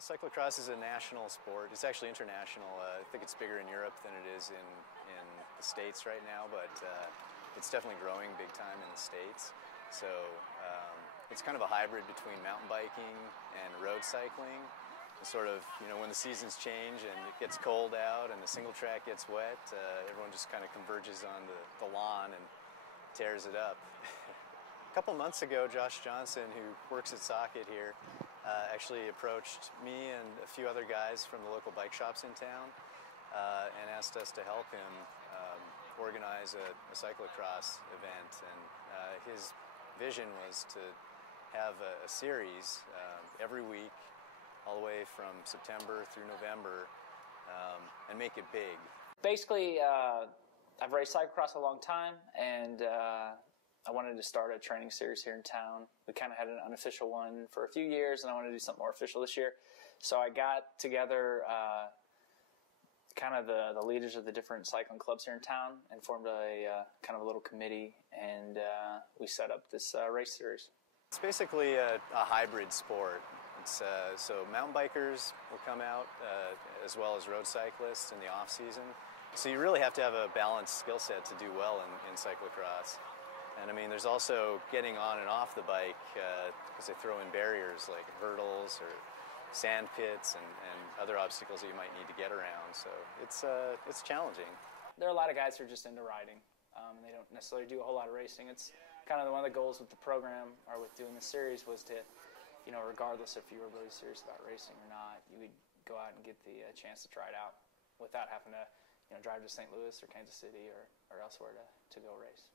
Well, cyclocross is a national sport. It's actually international. I think it's bigger in Europe than it is in the States right now, but it's definitely growing big time in the States. So it's kind of a hybrid between mountain biking and road cycling. It's sort of, when the seasons change and it gets cold out and the single track gets wet, everyone just kind of converges on the lawn and tears it up. A couple months ago, Josh Johnson, who works at Socket here, actually approached me and a few other guys from the local bike shops in town and asked us to help him organize a cyclocross event. And his vision was to have a series every week, all the way from September through November, and make it big. Basically, I've raced cyclocross a long time, and I wanted to start a training series here in town. We kind of had an unofficial one for a few years, and I wanted to do something more official this year. So I got together kind of the leaders of the different cycling clubs here in town and formed a kind of a little committee, and we set up this race series. It's basically a hybrid sport. It's, so mountain bikers will come out as well as road cyclists in the off-season. So you really have to have a balanced skill set to do well in cyclocross. And I mean, there's also getting on and off the bike because they throw in barriers like hurdles or sand pits and other obstacles that you might need to get around. So it's challenging. There are a lot of guys who are just into riding, and they don't necessarily do a whole lot of racing. It's kind of one of the goals with the program or with doing the series was to, regardless if you were really serious about racing or not, you would go out and get the chance to try it out without having to, drive to St. Louis or Kansas City or elsewhere to go race.